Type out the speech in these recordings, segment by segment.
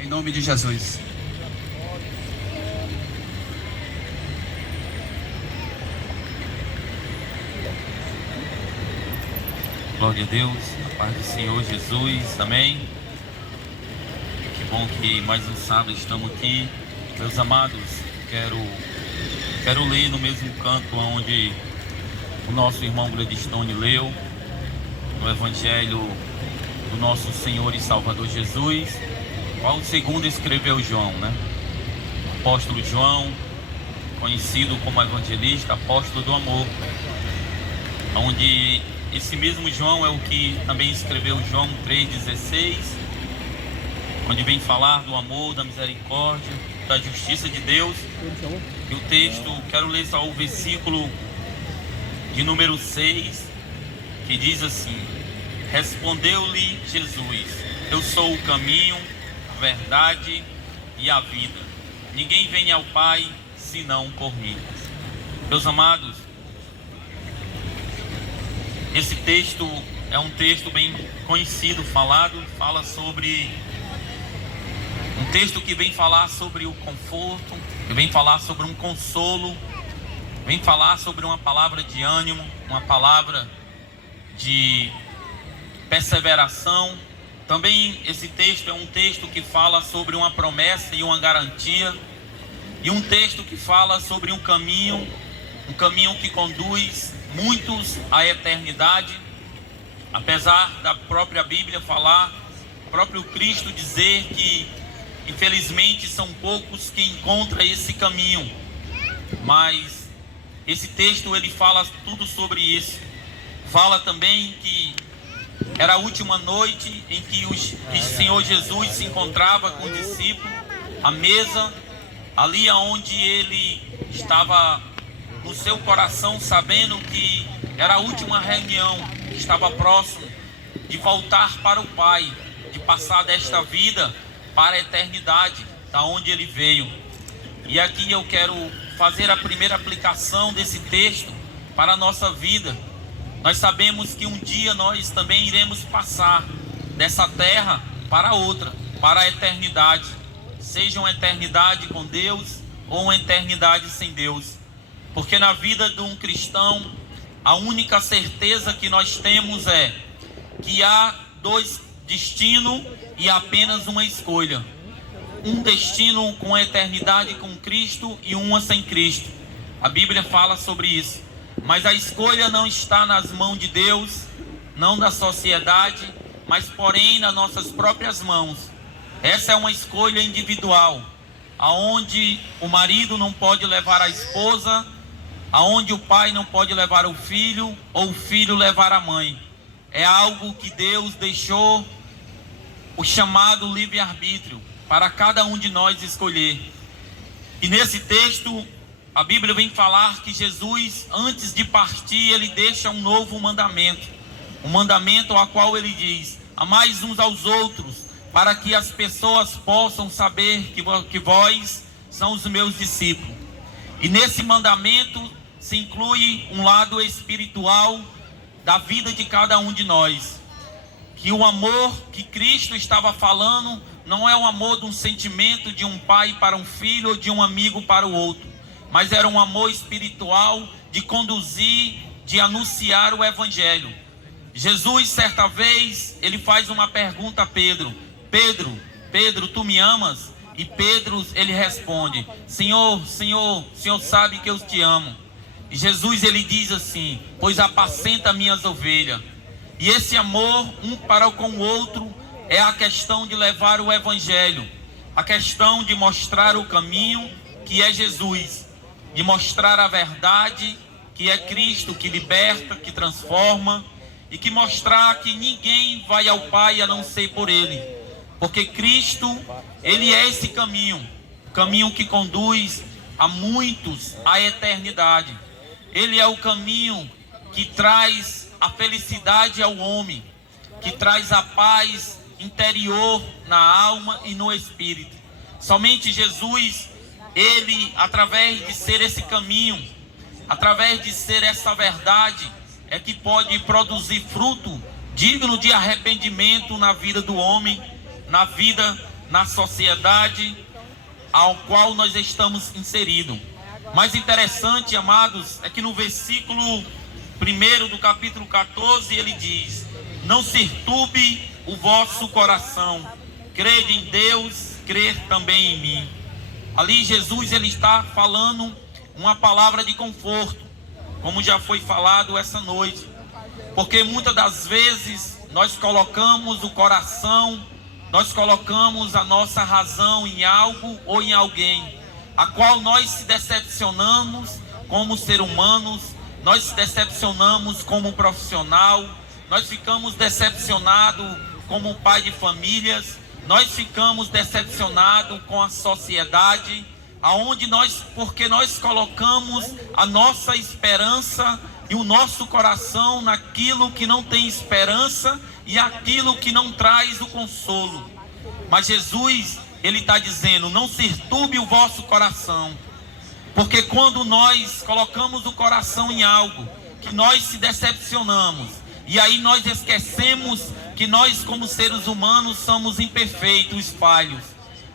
Em nome de Jesus. Glória a Deus, a paz do Senhor Jesus, amém. Que bom que mais um sábado estamos aqui. Meus amados, quero ler no mesmo canto onde o nosso irmão Gladstone leu, no Evangelho do nosso Senhor e Salvador Jesus, qual segundo escreveu João, né? Apóstolo João, conhecido como evangelista, apóstolo do amor, onde esse mesmo João é o que também escreveu João 3,16, onde vem falar do amor, da misericórdia, da justiça de Deus. E o texto, quero ler só o versículo de número 6, que diz assim: respondeu-lhe Jesus: eu sou o caminho, a verdade e a vida. Ninguém vem ao Pai senão por mim. Meus amados, esse texto é um texto bem conhecido, fala sobre um texto que vem falar sobre o conforto, que vem falar sobre um consolo, vem falar sobre uma palavra de ânimo, uma palavra de perseveração. Também esse texto é um texto que fala sobre uma promessa e uma garantia, e um texto que fala sobre um caminho que conduz muitos à eternidade. Apesar da própria Bíblia falar, o próprio Cristo dizer que infelizmente são poucos que encontram esse caminho, mas esse texto ele fala tudo sobre isso. Fala também que era a última noite em que o Senhor Jesus se encontrava com os discípulos à mesa, ali onde ele estava no seu coração, sabendo que era a última reunião, estava próximo de voltar para o Pai, de passar desta vida para a eternidade, da onde ele veio. E aqui eu quero fazer a primeira aplicação desse texto para a nossa vida. Nós sabemos que um dia nós também iremos passar dessa terra para outra, para a eternidade, seja uma eternidade com Deus ou uma eternidade sem Deus. Porque na vida de um cristão, a única certeza que nós temos é que há dois destinos e apenas uma escolha. Um destino com a eternidade com Cristo e uma sem Cristo. A Bíblia fala sobre isso. Mas a escolha não está nas mãos de Deus, não da sociedade, mas porém nas nossas próprias mãos. Essa é uma escolha individual, aonde o marido não pode levar a esposa, aonde o pai não pode levar o filho, ou o filho levar a mãe. É algo que Deus deixou o chamado livre-arbítrio para cada um de nós escolher. E nesse texto a Bíblia vem falar que Jesus, antes de partir, ele deixa um novo mandamento. Um mandamento ao qual ele diz: amais uns aos outros, para que as pessoas possam saber que vós são os meus discípulos. E nesse mandamento se inclui um lado espiritual da vida de cada um de nós. Que o amor que Cristo estava falando não é o amor de um sentimento de um pai para um filho ou de um amigo para o outro, mas era um amor espiritual de conduzir, de anunciar o Evangelho. Jesus, certa vez, ele faz uma pergunta a Pedro: Pedro, tu me amas? E Pedro, ele responde: Senhor, o Senhor sabe que eu te amo. E Jesus, ele diz assim: pois apacenta minhas ovelhas. E esse amor, um para com o outro, é a questão de levar o Evangelho, a questão de mostrar o caminho, que é Jesus, de mostrar a verdade, que é Cristo, que liberta, que transforma, e que mostrar que ninguém vai ao Pai a não ser por Ele, porque Cristo, Ele é esse caminho, o caminho que conduz a muitos à eternidade. Ele é o caminho que traz a felicidade ao homem, que traz a paz interior na alma e no espírito. Somente Jesus, ele, através de ser esse caminho, através de ser essa verdade, é que pode produzir fruto digno de arrependimento na vida do homem na vida, na sociedade ao qual nós estamos inseridos. Mais interessante, amados, é que no versículo 1 do capítulo 14, ele diz: não se turbe o vosso coração, crede em Deus, crer também em mim. Ali Jesus, ele está falando uma palavra de conforto, como já foi falado essa noite, porque muitas das vezes nós colocamos o coração, nós colocamos a nossa razão em algo ou em alguém, a qual nós se decepcionamos como ser humanos, nós se decepcionamos como profissional, nós ficamos decepcionados como pai de famílias, nós ficamos decepcionados com a sociedade, porque nós colocamos a nossa esperança e o nosso coração naquilo que não tem esperança e aquilo que não traz o consolo. Mas Jesus, ele está dizendo: não se turbe o vosso coração, porque quando nós colocamos o coração em algo, que nós se decepcionamos, e aí nós esquecemos que nós como seres humanos somos imperfeitos, falhos,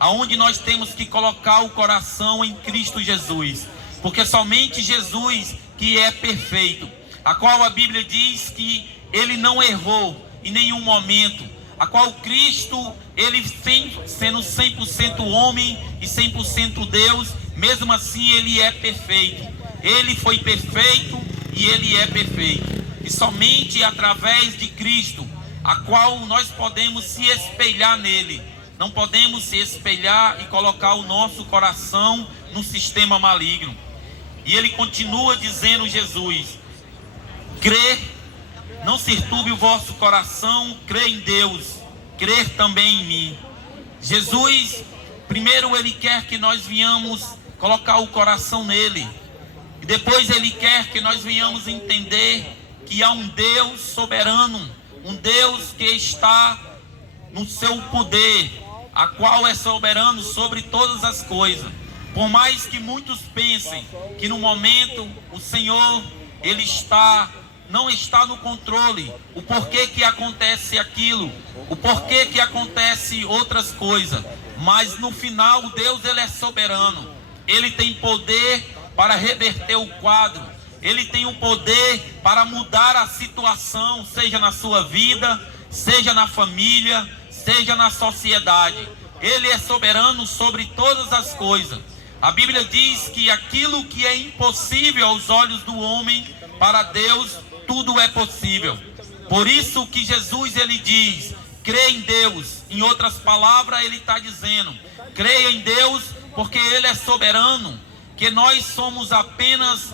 aonde nós temos que colocar o coração em Cristo Jesus, porque somente Jesus que é perfeito, a qual a Bíblia diz que ele não errou em nenhum momento, a qual Cristo, ele sendo 100% homem e 100% Deus, mesmo assim ele é perfeito. Ele foi perfeito e ele é perfeito. E somente através de Cristo, a qual nós podemos se espelhar nele. Não podemos se espelhar e colocar o nosso coração no sistema maligno. E ele continua dizendo, Jesus: crer, não se turbe o vosso coração, crê em Deus, crer também em mim. Jesus, primeiro ele quer que nós venhamos colocar o coração nele, e depois ele quer que nós venhamos entender que há um Deus soberano, um Deus que está no seu poder, a qual é soberano sobre todas as coisas. Por mais que muitos pensem que no momento o Senhor, ele não está no controle, o porquê que acontece aquilo, o porquê que acontece outras coisas, mas no final Deus, ele é soberano, ele tem poder para reverter o quadro, ele tem o poder para mudar a situação, seja na sua vida, seja na família, seja na sociedade. Ele é soberano sobre todas as coisas. A Bíblia diz que aquilo que é impossível aos olhos do homem, para Deus tudo é possível. Por isso que Jesus, ele diz: crê em Deus. Em outras palavras, ele está dizendo: creia em Deus, porque ele é soberano, que nós somos apenas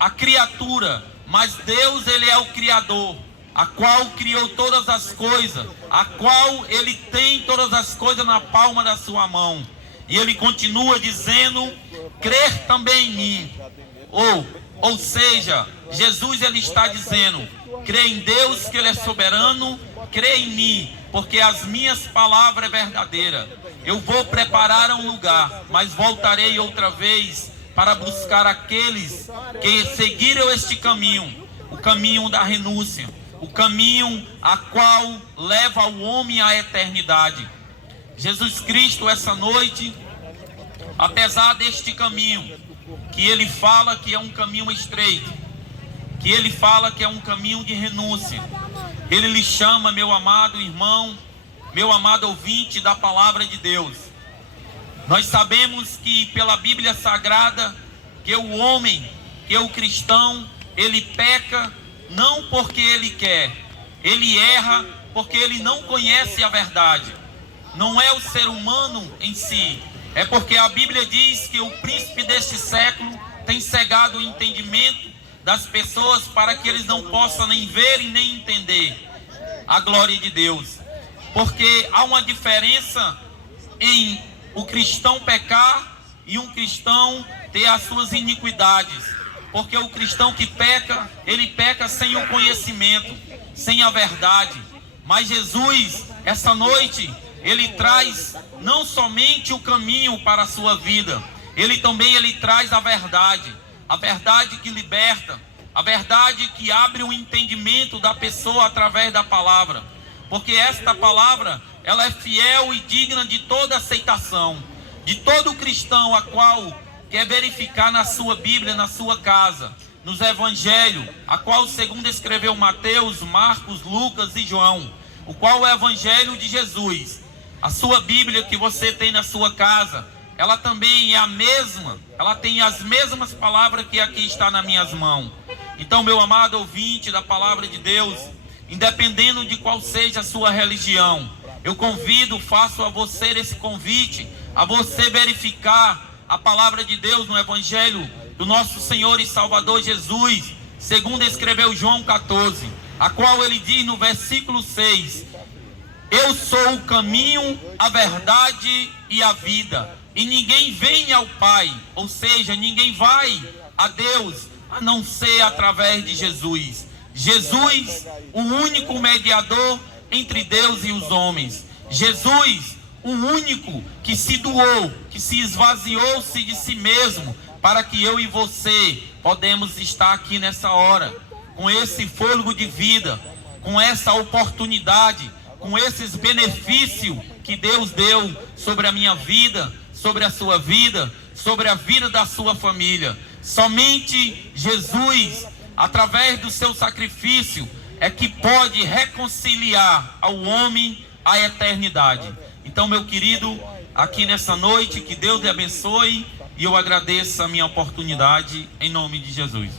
a criatura, mas Deus, ele é o Criador, a qual criou todas as coisas, a qual ele tem todas as coisas na palma da sua mão. E ele continua dizendo: crer também em mim. Ou seja, Jesus, ele está dizendo: crê em Deus, que ele é soberano, crê em mim, porque as minhas palavras é verdadeira. Eu vou preparar um lugar, mas voltarei outra vez para buscar aqueles que seguiram este caminho, o caminho da renúncia, o caminho a qual leva o homem à eternidade. Jesus Cristo, essa noite, apesar deste caminho, que ele fala que é um caminho estreito, que ele fala que é um caminho de renúncia, ele lhe chama, meu amado irmão, meu amado ouvinte da palavra de Deus. Nós sabemos que pela Bíblia Sagrada, que o homem, que o cristão, ele peca não porque ele quer, ele erra porque ele não conhece a verdade. Não é o ser humano em si, é porque a Bíblia diz que o príncipe deste século tem cegado o entendimento das pessoas para que eles não possam nem ver e nem entender a glória de Deus. Porque há uma diferença em o cristão pecar e um cristão ter as suas iniquidades. Porque o cristão que peca, ele peca sem o conhecimento, sem a verdade. Mas Jesus, essa noite, ele traz não somente o caminho para a sua vida, ele traz a verdade que liberta, a verdade que abre o entendimento da pessoa através da palavra. Porque esta palavra, ela é fiel e digna de toda aceitação, de todo cristão a qual quer verificar na sua Bíblia, na sua casa, nos evangelhos, a qual segundo escreveu Mateus, Marcos, Lucas e João, o qual é o evangelho de Jesus. A sua Bíblia que você tem na sua casa, ela também é a mesma, ela tem as mesmas palavras que aqui está nas minhas mãos. Então, meu amado ouvinte da palavra de Deus, independendo de qual seja a sua religião, eu convido, faço a você esse convite, a você verificar a palavra de Deus no evangelho do nosso Senhor e Salvador Jesus, segundo escreveu João 14, a qual ele diz no versículo 6: eu sou o caminho, a verdade e a vida, e ninguém vem ao Pai, ou seja, ninguém vai a Deus, a não ser através de Jesus. Jesus, o único mediador entre Deus e os homens. Jesus, o único que se doou, que se esvaziou-se de si mesmo, para que eu e você podemos estar aqui nessa hora, com esse fôlego de vida, com essa oportunidade, com esses benefícios que Deus deu sobre a minha vida, sobre a sua vida, sobre a vida da sua família. Somente Jesus, através do seu sacrifício, é que pode reconciliar ao homem a eternidade. Então, meu querido, aqui nessa noite, que Deus lhe abençoe, e eu agradeço a minha oportunidade em nome de Jesus.